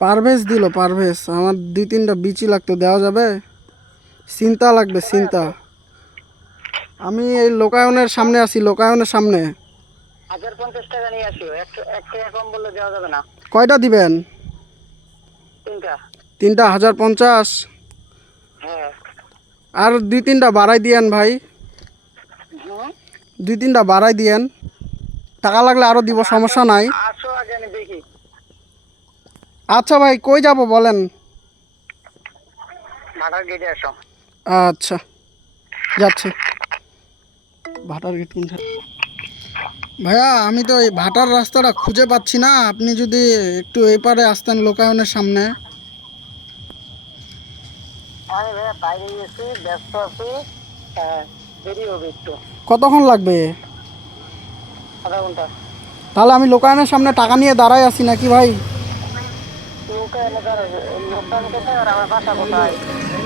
পারভেজ দিল পারভেজ। আমার দুই তিনটা বিচি লাগতো দেওয়া যাবে? চিন্তা লাগবে চিন্তা আমি এই লোকায়নের সামনে আছি লোকায়নের সামনে। কয়টা দিবেন? তিনটা। হাজার পঞ্চাশ? হ্যাঁ। আর দুই তিনটা বাড়াই দিয়েন ভাই। দুই তিনটা বাড়াই দিয়েন। টাকা লাগলে আরও দিব সমস্যা নাই। আচ্ছা ভাই কই যাব বলেন? ভাটার গেটে আসো। আচ্ছা যাচ্ছে। ভাটার গেট কোনটা? ভাইয়া আমি তো এই ভাটার রাস্তাটা খুঁজে পাচ্ছি না। আপনি যদি একটু এই পারে আসতেন লোকায়নের সামনে। আমি ভাইয়া বাইরে গেছি ব্যস্ত আছি। দেরি হবে একটু। কতক্ষণ লাগবে? আধা ঘণ্টা। তাহলে আমি লোকায়নের সামনে টাকা নিয়ে দাঁড়াই আছি নাকি ভাই লোকে এলাকার লোকটান কোথায় আর আমার বাসা কোথায়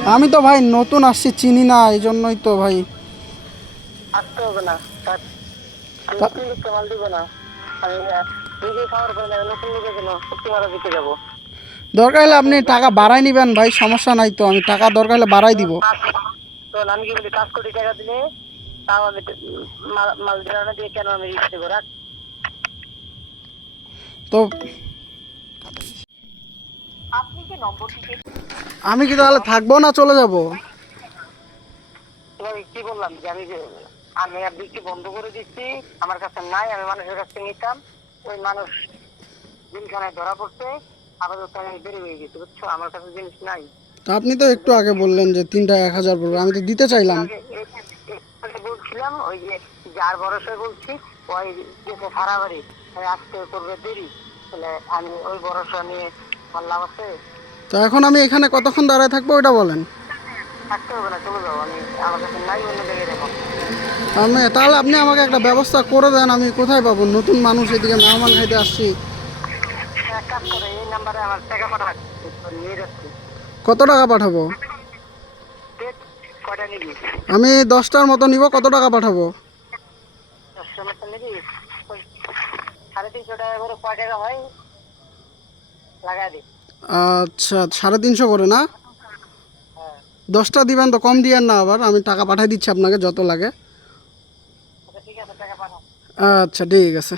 আমি তো ভাই নতুন আসছি চিনি না এই জন্যই তো ভাই। দরকার হলে আপনি টাকা বাড়াই নেবেন ভাই সমস্যা নাই তো আমি টাকা দরকার হলে বাড়াই দিব। আমি কি বলি কোটি টাকা দিলে তাও আমি ট- মাল- মাল দিয়ে কেন আমি দেবো রাখ। তো আমি কি তাহলে থাকব না চলে যাব? কি বললাম যে আমি যে আমি আর বিক্রি বন্ধ করে দিচ্ছি আমার কাছে নাই আমি মানুষের কাছ নিতাম। ওই মানুষ ধরা পড়ছে আপাতত আমি বেরিয়ে হয়ে গেছি বুঝছ? আমার কাছে জিনিস নাই। তা আপনি তো একটু আগে বললেন যে তিনটা এক হাজার পড়বে আমি তো দিতে চাইলাম। বলছিলাম ওই যে যার ভরসা বলছি ওই যেতে সারা বাড়ি আসতে করবে দেরি তাহলে আমি ওই ভরসা নিয়ে তো এখন আমি এখানে কতক্ষণ দাঁড়ায় থাকব ওইটা বলেন। আমি তাহলে আপনি আমাকে একটা ব্যবস্থা করে দেন আমি কোথায় পাবো? নতুন মানুষ এদিকে মেহমান খাইতে আসছি। যাচ্ছি। কত টাকা পাঠাবো? আমি দশটার মতো নিব কত টাকা পাঠাবো? সাড়ে তিনশো টাকা করে কয় টাকা হয়? লাগাই দিই। আচ্ছা সাড়ে তিনশো করে না? দশটা দিবেন তো কম দিয়েন না আবার আমি টাকা পাঠিয়ে দিচ্ছি আপনাকে যত লাগে। আচ্ছা ঠিক আছে